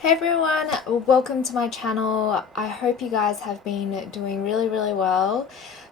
Hey everyone, welcome to my channel. I hope you guys have been doing really well.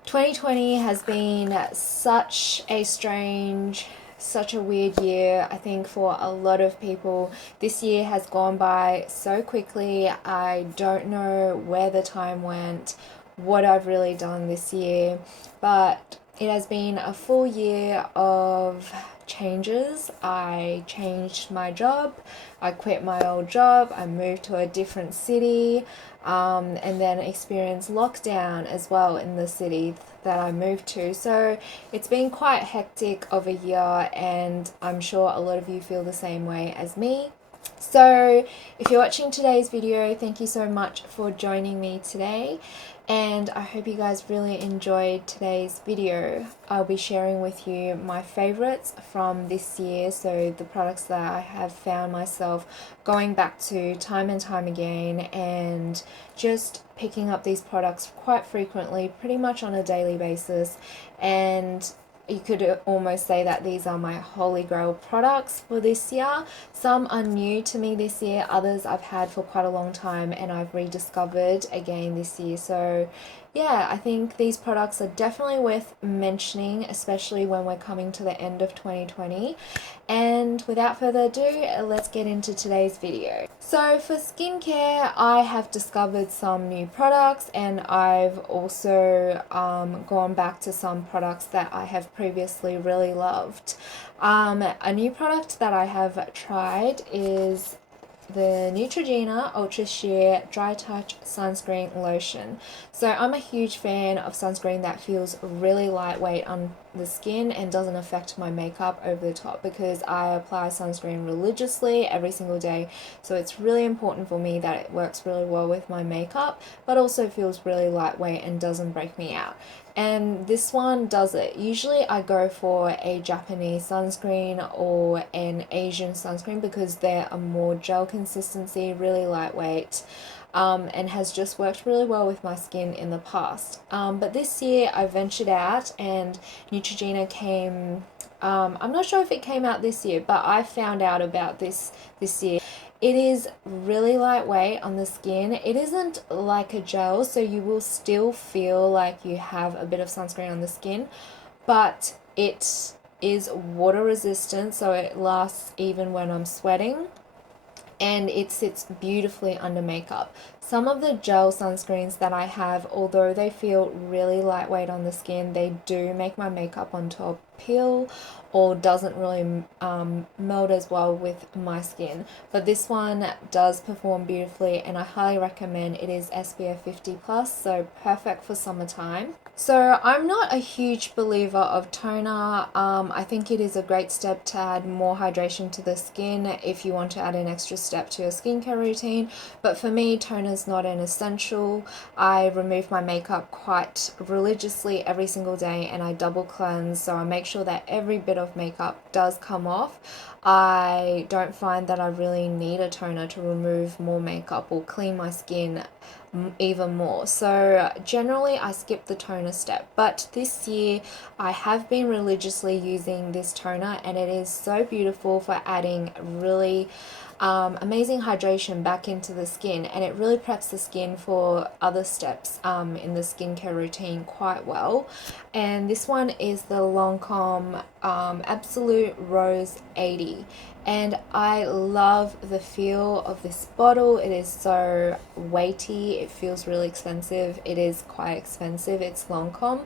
2020 has been such a weird year. I think for a lot of people, this year has gone by so quickly. I don't know where the time went, what I've really done this year, but it has been a full year of changes. I changed my job, I quit my old job, I moved to a different city, and then experienced lockdown as well in the city that I moved to. So it's been quite hectic of a year, and I'm sure a lot of you feel the same way as me. So if you're watching today's video, thank you so much for joining me today, and I hope you guys really enjoyed today's video. I'll be sharing with you my favorites from this year, so the products that I have found myself going back to time and time again, and just picking up these products quite frequently, pretty much on a daily basis. And you could almost say that these are my holy grail products for this year. Some are new to me this year, others I've had for quite a long time and I've rediscovered again this year. So yeah, I think these products are definitely worth mentioning, especially when we're coming to the end of 2020. And without further ado, let's get into today's video. So for skincare, I have discovered some new products, and I've also gone back to some products that I have previously really loved. A new product that I have tried is the Neutrogena Ultra Sheer Dry Touch Sunscreen Lotion. So I'm a huge fan of sunscreen that feels really lightweight on the skin and doesn't affect my makeup over the top, because I apply sunscreen religiously every single day. So it's really important for me that it works really well with my makeup, but also feels really lightweight and doesn't break me out. And this one does it. Usually I go for a Japanese sunscreen or an Asian sunscreen because they're a more gel consistency, really lightweight, and has just worked really well with my skin in the past. But this year I ventured out and Neutrogena came. I'm not sure if it came out this year, but I found out about this year. It is really lightweight on the skin. It isn't like a gel, so you will still feel like you have a bit of sunscreen on the skin, but it is water resistant, so it lasts even when I'm sweating, and it sits beautifully under makeup. Some of the gel sunscreens that I have, although they feel really lightweight on the skin, they do make my makeup on top peel or doesn't really meld as well with my skin. But this one does perform beautifully, and I highly recommend. It is SPF 50 plus, so perfect for summertime. So I'm not a huge believer of toner. I think it is a great step to add more hydration to the skin if you want to add an extra step to your skincare routine. But for me, toner is not an essential. I remove my makeup quite religiously every single day, and I double cleanse, so I make sure that every bit of makeup does come off. I don't find that I really need a toner to remove more makeup or clean my skin even more. So generally I skip the toner step, but this year I have been religiously using this toner, and it is so beautiful for adding really amazing hydration back into the skin, and it really preps the skin for other steps in the skincare routine quite well. And this one is the LANCOME Absolute Rose 80, and I love the feel of this bottle. It is so weighty, it feels really expensive. It is quite expensive, it's Lancome.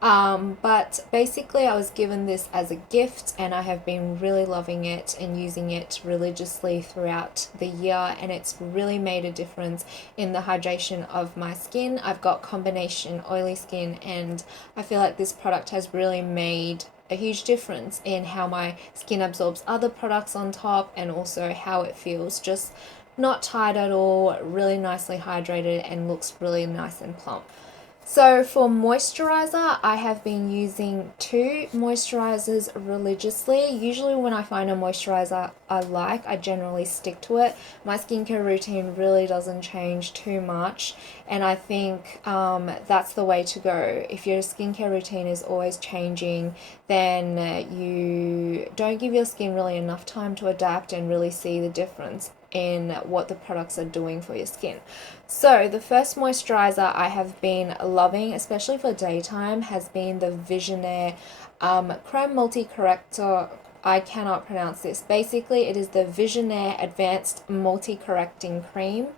But basically I was given this as a gift, and I have been really loving it and using it religiously throughout the year, and it's really made a difference in the hydration of my skin. I've got combination oily skin, and I feel like this product has really made a huge difference in how my skin absorbs other products on top, and also how it feels. Just not tight at all, really nicely hydrated, and looks really nice and plump. So for moisturizer, I have been using two moisturizers religiously. Usually when I find a moisturizer I generally stick to it. My skincare routine really doesn't change too much, and I think that's the way to go. If your skincare routine is always changing, then you don't give your skin really enough time to adapt and really see the difference. in what the products are doing for your skin. So the first moisturizer I have been loving, especially for daytime, has been the Visionnaire Creme Multi Corrector. I cannot pronounce this. Basically, it is the Visionnaire Advanced Multi Correcting Cream.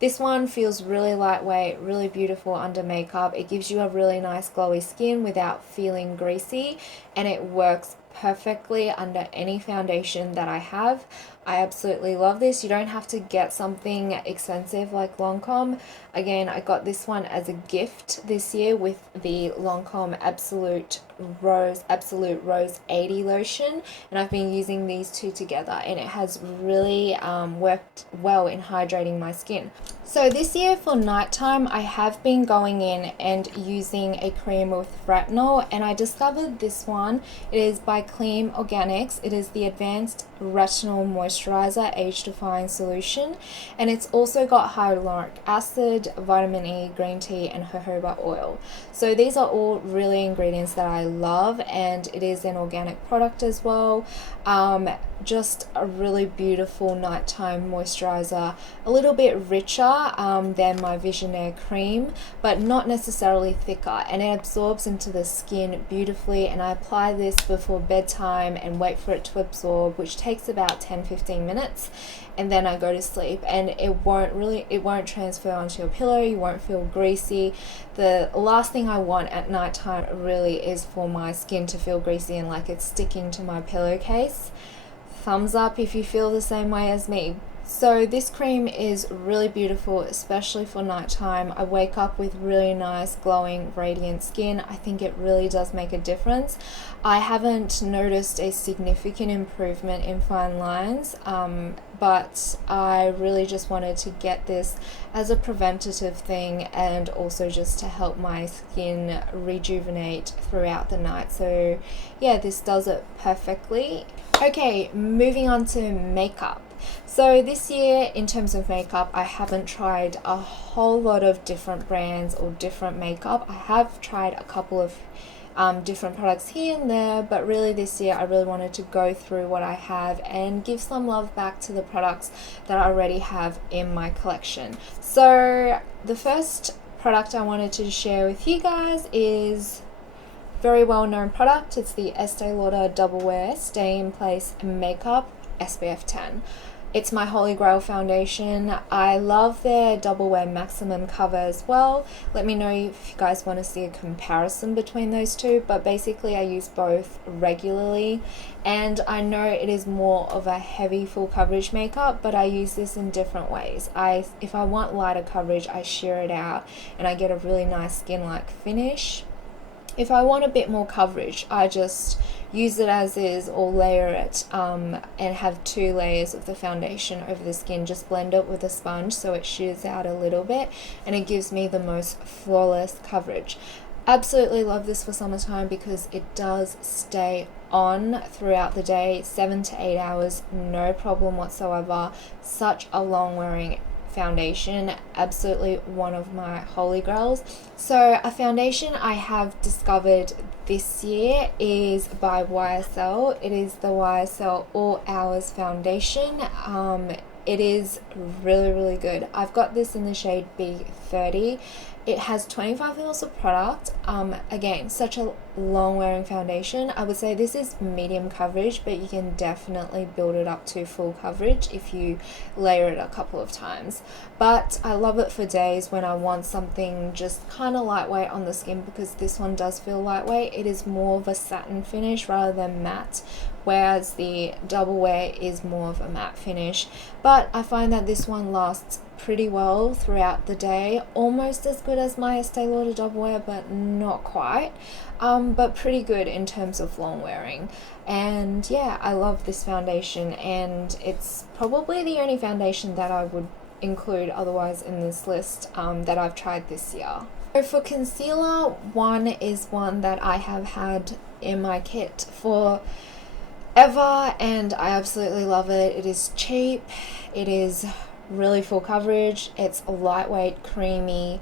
This one feels really lightweight, really beautiful under makeup. It gives you a really nice glowy skin without feeling greasy, and it works perfectly under any foundation that I have. I absolutely love this. You don't have to get something expensive like LANCOME. Again, I got this one as a gift this year with the LANCOME Absolute Rose 80 lotion, and I've been using these two together, and it has really worked well in hydrating my skin. So this year for nighttime, I have been going in and using a cream with retinol, and I discovered this one. It is by Kleem Organics. It is the Advanced Retinol Moisturizer Age Defying Solution, and it's also got hyaluronic acid, vitamin E, green tea, and jojoba oil. So these are all really ingredients that I love, and it is an organic product as well. Just a really beautiful nighttime moisturizer, a little bit richer than my Visionnaire cream, but not necessarily thicker, and it absorbs into the skin beautifully. And I apply this before bedtime and wait for it to absorb, which takes about 10-15 minutes, and then I go to sleep, and it won't transfer onto your pillow. You won't feel greasy. The last thing I want at nighttime really is for my skin to feel greasy and like it's sticking to my pillowcase. Thumbs up if you feel the same way as me. So this cream is really beautiful, especially for nighttime. I wake up with really nice, glowing, radiant skin. I think it really does make a difference. I haven't noticed a significant improvement in fine lines, but I really just wanted to get this as a preventative thing, and also just to help my skin rejuvenate throughout the night. So yeah, this does it perfectly. Okay, moving on to makeup. So this year, in terms of makeup, I haven't tried a whole lot of different brands or different makeup. I have tried a couple of different products here and there, but really this year I really wanted to go through what I have and give some love back to the products that I already have in my collection. So the first product I wanted to share with you guys is very well known product. It's the Estee Lauder Double Wear Stay in Place Makeup SPF 10. It's my holy grail foundation. I love their Double Wear Maximum cover as well. Let me know if you guys want to see a comparison between those two, but basically I use both regularly, and I know it is more of a heavy full coverage makeup, but I use this in different ways. If I want lighter coverage, I sheer it out and I get a really nice skin-like finish. If I want a bit more coverage, I just use it as is or layer it and have 2 layers of the foundation over the skin. Just blend it with a sponge so it shears out a little bit, and it gives me the most flawless coverage. Absolutely love this for summertime because it does stay on throughout the day, 7 to 8 hours, no problem whatsoever. Such a long wearing foundation, absolutely one of my holy grails. So a foundation I have discovered this year is by YSL. It is the YSL All Hours foundation. It is really good. I've got this in the shade B30. It has 25 ml of product. Again, such a long wearing foundation. I would say this is medium coverage, but you can definitely build it up to full coverage if you layer it a couple of times. But I love it for days when I want something just kind of lightweight on the skin, because this one does feel lightweight. It is more of a satin finish rather than matte, whereas the Double Wear is more of a matte finish. But I find that this one lasts pretty well throughout the day, almost as good as my Estee Lauder Double Wear, but not quite, but pretty good in terms of long wearing. And yeah, I love this foundation, and it's probably the only foundation that I would include otherwise in this list that I've tried this year. So for concealer, one is one that I have had in my kit for ever, and I absolutely love it. It is cheap, it is really full coverage, it's lightweight, creamy,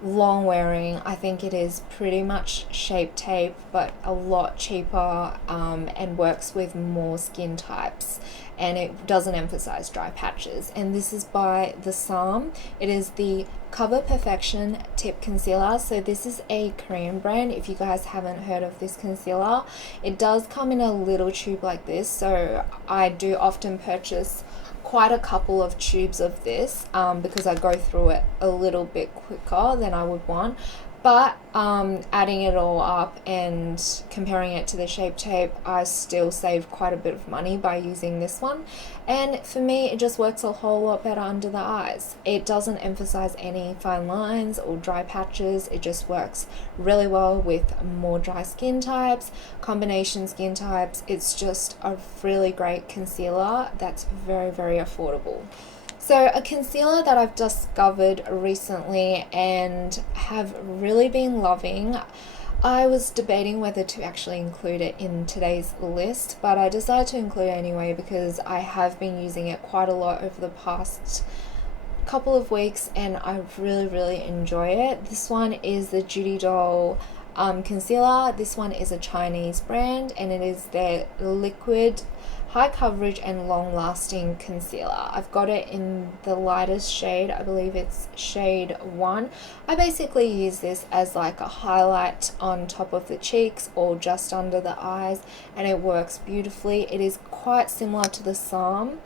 long wearing. I think it is pretty much Shape Tape, but a lot cheaper, and works with more skin types. and it doesn't emphasize dry patches. And this is by the Saem. It is the Cover Perfection Tip Concealer. So this is a Korean brand, if you guys haven't heard of this concealer. It does come in a little tube like this, so I do often purchase quite a couple of tubes of this because I go through it a little bit quicker than I would want. But adding it all up and comparing it to the Shape Tape, I still save quite a bit of money by using this one. And for me, it just works a whole lot better under the eyes. It doesn't emphasize any fine lines or dry patches. It just works really well with more dry skin types, combination skin types. It's just a really great concealer that's very, very affordable. So a concealer that I've discovered recently and have really been loving, I was debating whether to actually include it in today's list, but I decided to include it anyway because I have been using it quite a lot over the past couple of weeks and I really enjoy it. This one is the Judydoll concealer. This one is a Chinese brand and it is their liquid high coverage and long lasting concealer. I've got it in the lightest shade, I believe it's shade 1. I basically use this as like a highlight on top of the cheeks or just under the eyes, and it works beautifully. It is quite similar to the Saem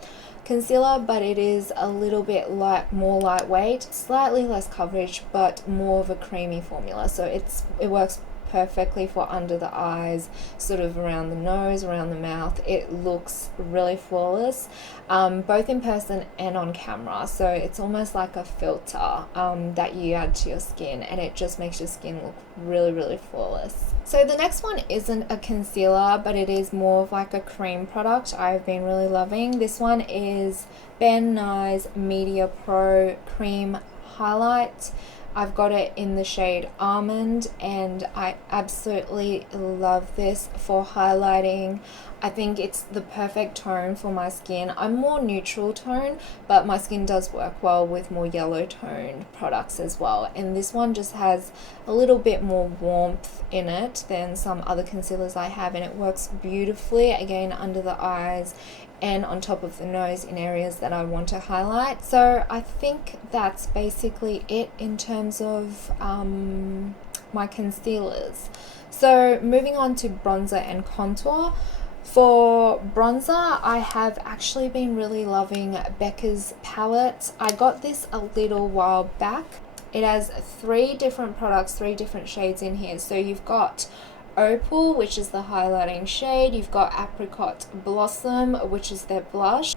concealer, but it is a little bit more lightweight, slightly less coverage, but more of a creamy formula. So it works perfectly for under the eyes, sort of around the nose, around the mouth. It looks really flawless, both in person and on camera. So it's almost like a filter that you add to your skin, and it just makes your skin look really flawless. So the next one isn't a concealer, but it is more of like a cream product I've been really loving. This one is Ben Nye's Media Pro Cream Highlight. I've got it in the shade Almond and I absolutely love this for highlighting. I think it's the perfect tone for my skin. I'm more neutral tone, but my skin does work well with more yellow toned products as well. And this one just has a little bit more warmth in it than some other concealers I have, and it works beautifully again under the eyes and on top of the nose in areas that I want to highlight. So I think that's basically it in terms of my concealers. So moving on to bronzer and contour. For bronzer, I have actually been really loving Becca's palette. I got this a little while back. It has 3 different products, 3 different shades in here. So you've got Opal, which is the highlighting shade. You've got Apricot Blossom, which is their blush.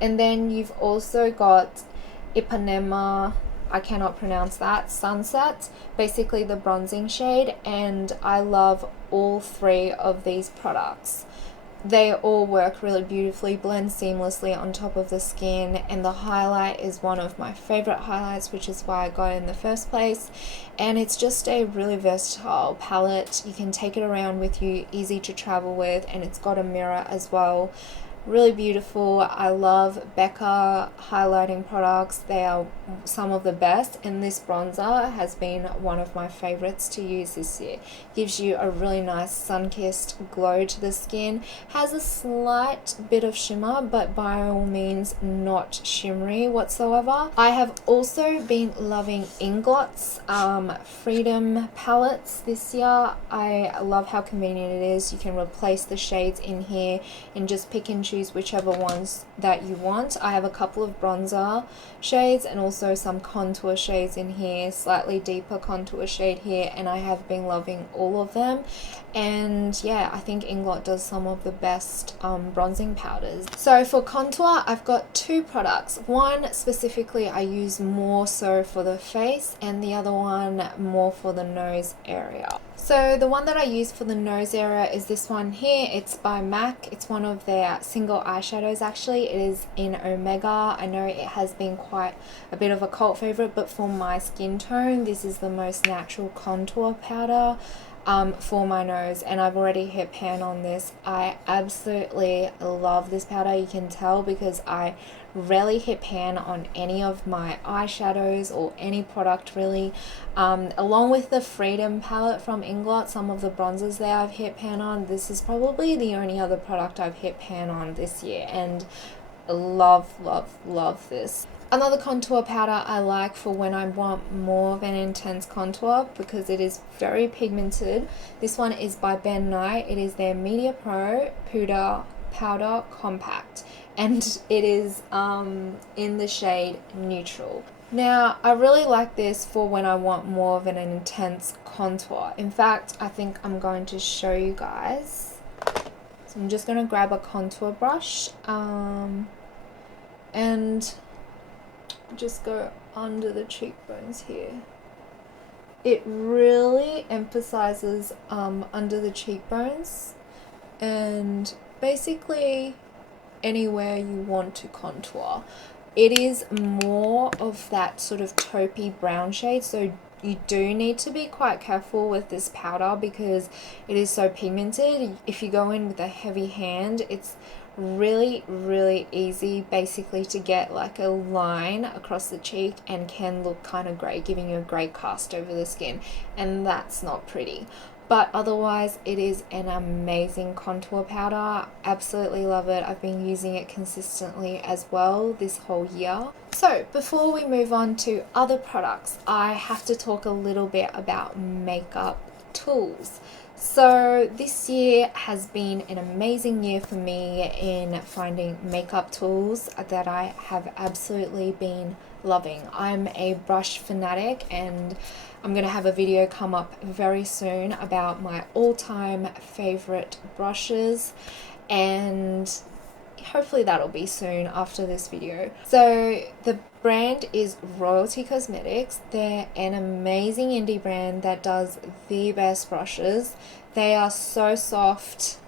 And then you've also got Ipanema, I cannot pronounce that, Sunset, basically the bronzing shade. And I love all 3 of these products. They all work really beautifully, blend seamlessly on top of the skin, and the highlight is one of my favorite highlights, which is why I got it in the first place. And it's just a really versatile palette. You can take it around with you, easy to travel with, and it's got a mirror as well. Really beautiful. I love Becca highlighting products. They are some of the best, and this bronzer has been one of my favorites to use this year. Gives you a really nice sun-kissed glow to the skin. Has a slight bit of shimmer, but by all means not shimmery whatsoever. I have also been loving Inglot's Freedom palettes this year. I love how convenient it is. You can replace the shades in here and just pick and choose whichever ones that you want. I have a couple of bronzer shades and also some contour shades in here, slightly deeper contour shade here, and I have been loving all of them. And yeah, I think Inglot does some of the best bronzing powders. So for contour, I've got 2 products. One specifically I use more so for the face, and the other one more for the nose area. So the one that I use for the nose area is this one here. It's by MAC. It's one of their single eyeshadows actually. It is in Omega. I know it has been quite a bit of a cult favorite, but for my skin tone, this is the most natural contour powder for my nose, and I've already hit pan on this. I absolutely love this powder. You can tell because I rarely hit pan on any of my eyeshadows or any product really. Along with the Freedom palette from Inglot, some of the bronzers there I've hit pan on. This is probably the only other product I've hit pan on this year, and love, love, love this. Another contour powder I like for when I want more of an intense contour because it is very pigmented. This one is by Ben Nye. It is their Media Pro Powder Compact, and it is in the shade Neutral. Now, I really like this for when I want more of an intense contour. In fact, I think I'm going to show you guys. So I'm just going to grab a contour brush and just go under the cheekbones here. It really emphasizes under the cheekbones and basically anywhere you want to contour. It is more of that sort of taupey brown shade, so you do need to be quite careful with this powder because it is so pigmented. If you go in with a heavy hand, it's really, really easy basically to get like a line across the cheek and can look kind of grey, giving you a grey cast over the skin, and that's not pretty. But otherwise, it is an amazing contour powder. Absolutely love it. I've been using it consistently as well this whole year. So before we move on to other products, I have to talk a little bit about makeup tools. So this year has been an amazing year for me in finding makeup tools that I have absolutely been loving. I'm a brush fanatic, and I'm going to have a video come up very soon about my all-time favorite brushes, and hopefully that'll be soon after this video. So the brand is Royalty Cosmetics. They're an amazing indie brand that does the best brushes. They are so soft.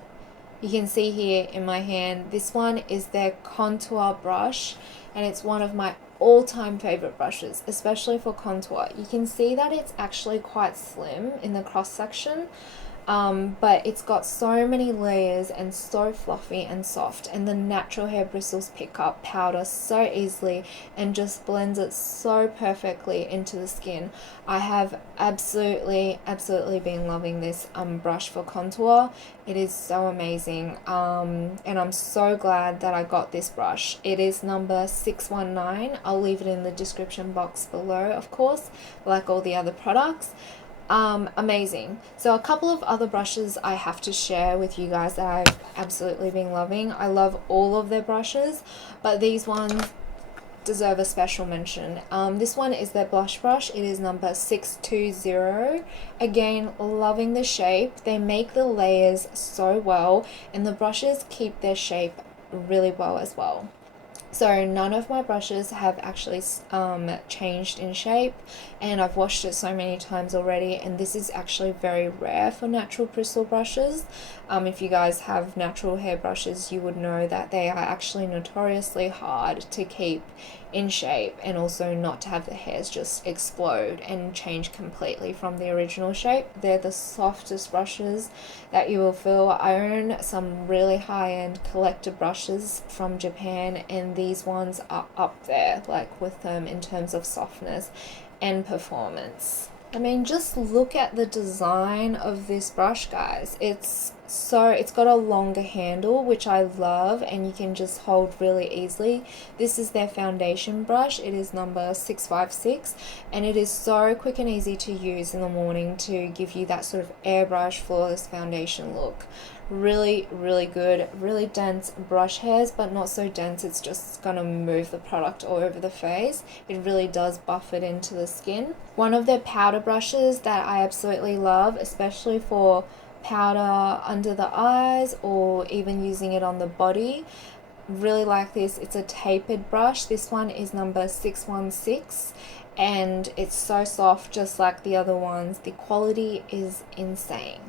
You can see here in my hand, this one is their contour brush, and it's one of my all-time favorite brushes, especially for contour. You can see that it's actually quite slim in the cross section, but it's got so many layers and so fluffy and soft, and the natural hair bristles pick up powder so easily and just blends it so perfectly into the skin. I have absolutely been loving this brush for contour. It is so amazing, and I'm so glad that I got this brush. It is number 619. I'll leave it in the description box below, of course, like all the other products. Amazing. So a couple of other brushes I have to share with you guys that I've absolutely been loving. I love all of their brushes, but these ones deserve a special mention. This one is their blush brush. It is number 620. Again, loving the shape. They make the layers so well, and the brushes keep their shape really well as well. So none of my brushes have actually changed in shape, and I've washed it so many times already, and this is actually very rare for natural bristle brushes. If you guys have natural hair brushes, you would know that they are actually notoriously hard to keep in shape, and also not to have the hairs just explode and change completely from the original shape. They're the softest brushes that you will feel. I own some really high-end collector brushes from Japan, and these ones are up there like with them in terms of softness and performance. I mean, just look at the design of this brush, guys. It's got a longer handle, which I love, and you can just hold really easily. This is their foundation brush. It is number 656, and it is so quick and easy to use in the morning to give you that sort of airbrush flawless foundation look. Really good, really dense brush hairs, but not so dense it's just gonna move the product all over the face. It really does buff it into the skin. One of their powder brushes that I absolutely love, especially for powder under the eyes or even using it on the body, really like this. It's a tapered brush. This one is number 616, and it's so soft just like the other ones. The quality is insane.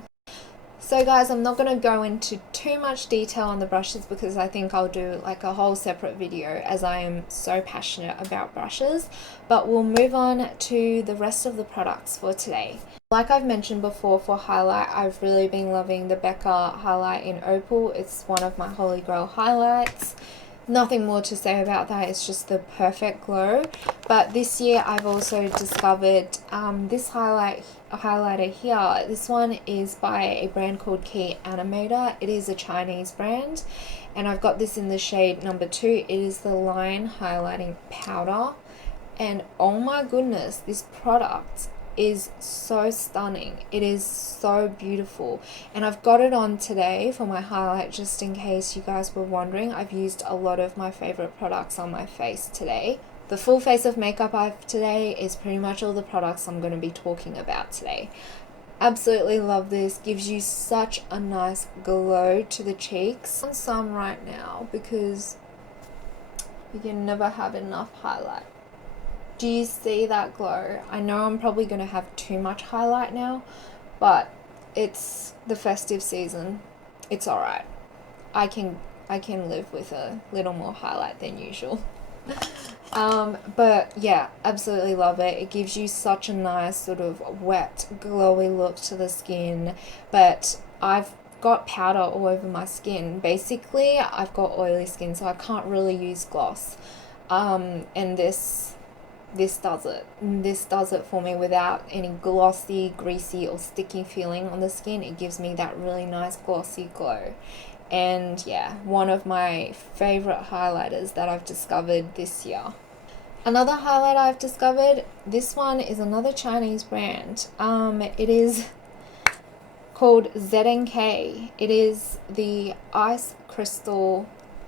So guys, I'm not going to go into too much detail on the brushes because I think I'll do like a whole separate video as I am so passionate about brushes, but we'll move on to the rest of the products for today. Like I've mentioned before, for highlight, I've really been loving the Becca highlight in Opal. It's one of my holy grail highlights. Nothing more to say about that, it's just the perfect glow. But this year I've also discovered this highlighter here. This one is by a brand called Key Animator. It is a Chinese brand, and I've got this in the shade number 2. It is the Line Highlighting Powder, and oh my goodness, this product is so stunning. It is so beautiful, and I've got it on today for my highlight, just in case you guys were wondering. I've used a lot of my favorite products on my face today. The full face of makeup I have today is pretty much all the products I'm going to be talking about today. Absolutely love this. Gives you such a nice glow to the cheeks. I'm on some right now because you can never have enough highlight. Do you see that glow? I know I'm probably going to have too much highlight now, but it's the festive season. It's alright. I can live with a little more highlight than usual. But yeah, absolutely love it. It gives you such a nice sort of wet, glowy look to the skin, but I've got powder all over my skin. Basically, I've got oily skin, so I can't really use gloss. And this does it. This does it for me without any glossy, greasy or sticky feeling on the skin. It gives me that really nice glossy glow. And yeah, one of my favorite highlighters that I've discovered this year. Another highlight I've discovered, this one is another Chinese brand. It is called ZNK. It is the Ice Crystal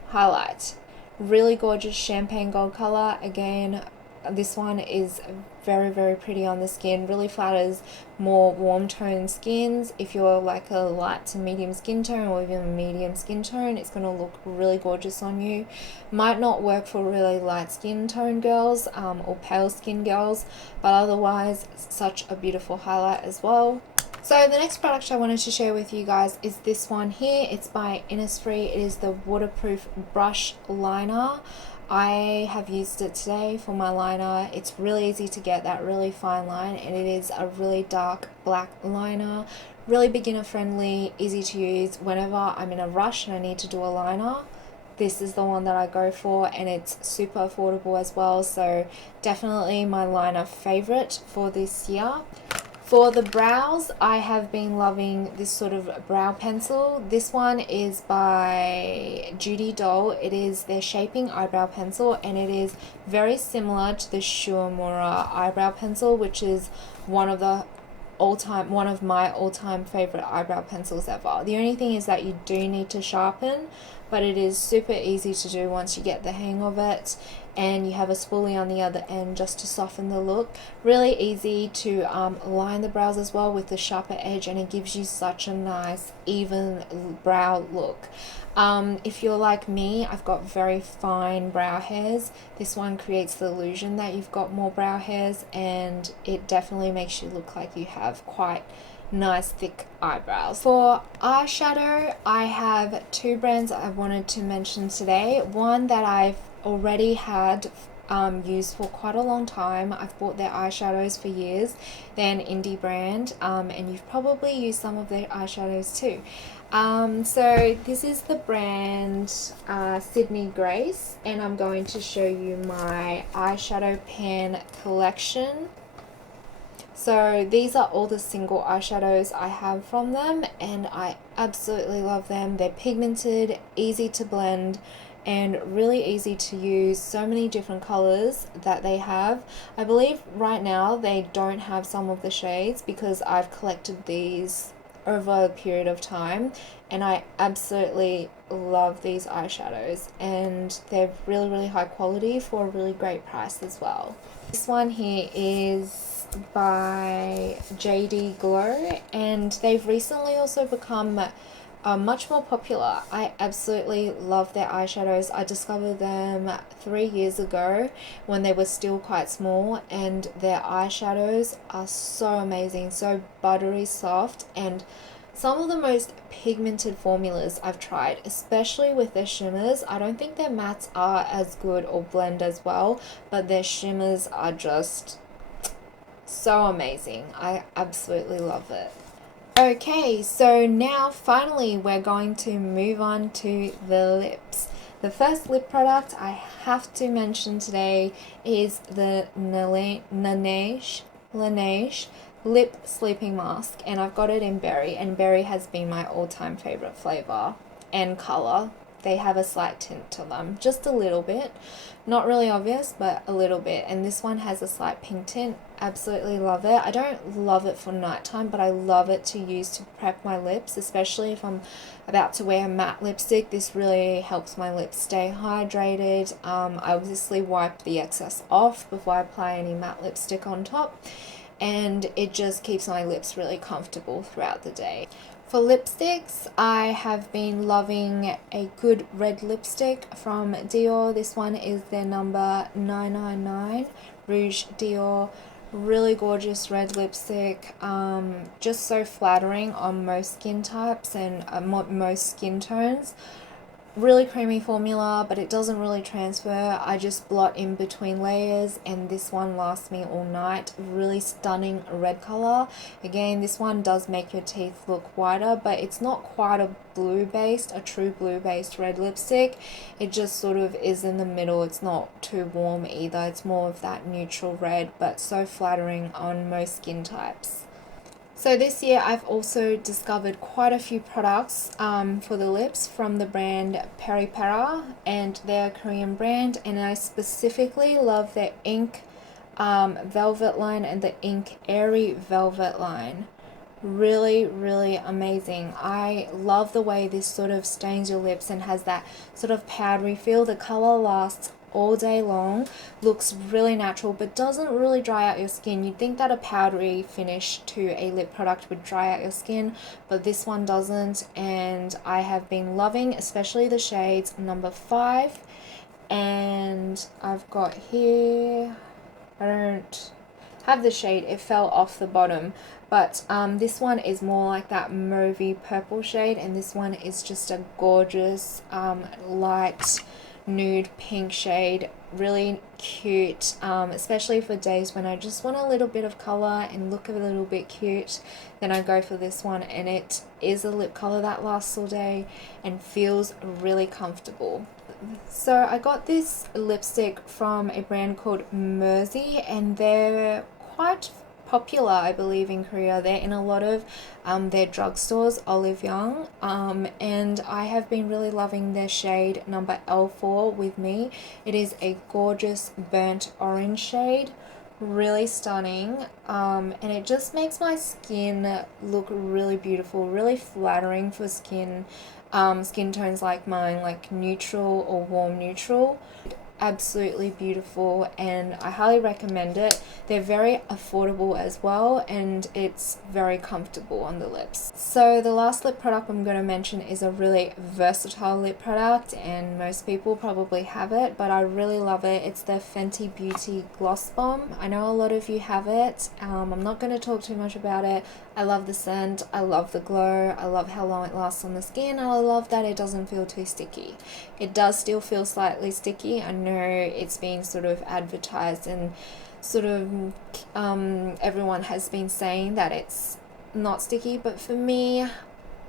Highlight. Really gorgeous champagne gold color. Again, this one is very, very pretty on the skin. Really flatters more warm toned skins. If you're like a light to medium skin tone or even a medium skin tone, it's going to look really gorgeous on you. Might not work for really light skin tone girls or pale skin girls, but otherwise such a beautiful highlight as well. So the next product I wanted to share with you guys is this one here. It's by Innisfree. It is the waterproof brush liner. I have used it today for my liner. It's really easy to get that really fine line, and it is a really dark black liner, really beginner friendly, easy to use. Whenever I'm in a rush and I need to do a liner, this is the one that I go for, and it's super affordable as well, so definitely my liner favorite for this year. For the brows, I have been loving this sort of brow pencil. This one is by Judydoll. It is their shaping eyebrow pencil, and it is very similar to the Shuamura eyebrow pencil, which is one of my all-time favorite eyebrow pencils ever. The only thing is that you do need to sharpen, but it is super easy to do once you get the hang of it, and you have a spoolie on the other end just to soften the look. Really easy to line the brows as well with the sharper edge, and it gives you such a nice even brow look. If you're like me, I've got very fine brow hairs. This one creates the illusion that you've got more brow hairs, and it definitely makes you look like you have quite nice thick eyebrows. For eyeshadow, I have two brands I wanted to mention today. One that I've already had used for quite a long time. I've bought their eyeshadows for years. They're an indie brand, and you've probably used some of their eyeshadows too. So this is the brand Sydney Grace, and I'm going to show you my eyeshadow pan collection. So these are all the single eyeshadows I have from them, and I absolutely love them. They're pigmented, easy to blend, and really easy to use. So many different colors that they have. I believe right now they don't have some of the shades because I've collected these over a period of time, and I absolutely love these eyeshadows, and they're really, really high quality for a really great price as well. This one here is by JD Glow, and they've recently also become much more popular. I absolutely love their eyeshadows. I discovered them 3 years ago when they were still quite small, and their eyeshadows are so amazing, so buttery soft and some of the most pigmented formulas I've tried, especially with their shimmers. I don't think their mattes are as good or blend as well, but their shimmers are just so amazing. I absolutely love it. Okay, so now finally we're going to move on to the lips. The first lip product I have to mention today is the Laneige Lip Sleeping Mask, and I've got it in berry, and berry has been my all-time favorite flavor and color. They have a slight tint to them, just a little bit, not really obvious, but a little bit. And this one has a slight pink tint. Absolutely love it. I don't love it for nighttime, but I love it to use to prep my lips, especially if I'm about to wear a matte lipstick. This really helps my lips stay hydrated. I obviously wipe the excess off before I apply any matte lipstick on top, and it just keeps my lips really comfortable throughout the day. For lipsticks, I have been loving a good red lipstick from Dior. This one is their number 999 Rouge Dior. Really gorgeous red lipstick, just so flattering on most skin types and most skin tones. Really creamy formula, but it doesn't really transfer. I just blot in between layers, and this one lasts me all night. Really stunning red color. Again, this one does make your teeth look whiter, but it's not quite a true blue based red lipstick. It just sort of is in the middle. It's not too warm either. It's more of that neutral red, but so flattering on most skin types. So this year I've also discovered quite a few products for the lips from the brand Peri Pera, and they're a Korean brand, and I specifically love their Ink Velvet line and the Ink Airy Velvet line. Really, really amazing. I love the way this sort of stains your lips and has that sort of powdery feel. The color lasts all day long, looks really natural, but doesn't really dry out your skin. You'd think that a powdery finish to a lip product would dry out your skin, but this one doesn't, and I have been loving especially the shades number 5, and I've got here, I don't have the shade, it fell off the bottom, but this one is more like that mauvey purple shade, and this one is just a gorgeous light nude pink shade. Really cute, especially for days when I just want a little bit of color and look a little bit cute. Then I go for this one, and it is a lip color that lasts all day and feels really comfortable. So I got this lipstick from a brand called Mersey, and they're quite popular, I believe, in Korea. They're in a lot of their drugstores, Olive Young, and I have been really loving their shade number L4 with me. It is a gorgeous burnt orange shade, really stunning, and it just makes my skin look really beautiful, really flattering for skin tones like mine, like neutral or warm neutral. Absolutely beautiful, and I highly recommend it. They're very affordable as well, and it's very comfortable on the lips. So the last lip product I'm going to mention is a really versatile lip product, and most people probably have it, but I really love it. It's the Fenty Beauty Gloss Bomb. I know a lot of you have it. I'm not going to talk too much about it. I love the scent, I love the glow, I love how long it lasts on the skin, and I love that it doesn't feel too sticky. It does still feel slightly sticky. I know it's being sort of advertised, and sort of everyone has been saying that it's not sticky, but for me,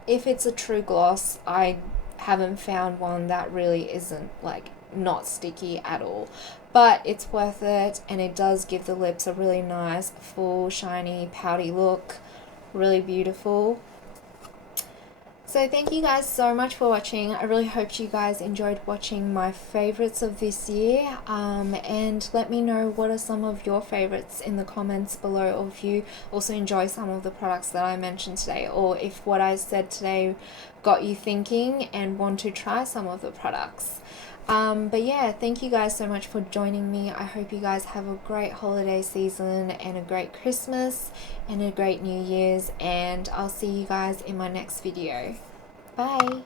if it's a true gloss, I haven't found one that really isn't like not sticky at all. But it's worth it, and it does give the lips a really nice full shiny pouty look. Really beautiful. So thank you guys so much for watching. I really hope you guys enjoyed watching my favorites of this year, and let me know what are some of your favorites in the comments below, or if you also enjoy some of the products that I mentioned today, or if what I said today got you thinking and want to try some of the products. But yeah, thank you guys so much for joining me. I hope you guys have a great holiday season and a great Christmas and a great New Year's, and I'll see you guys in my next video. Bye!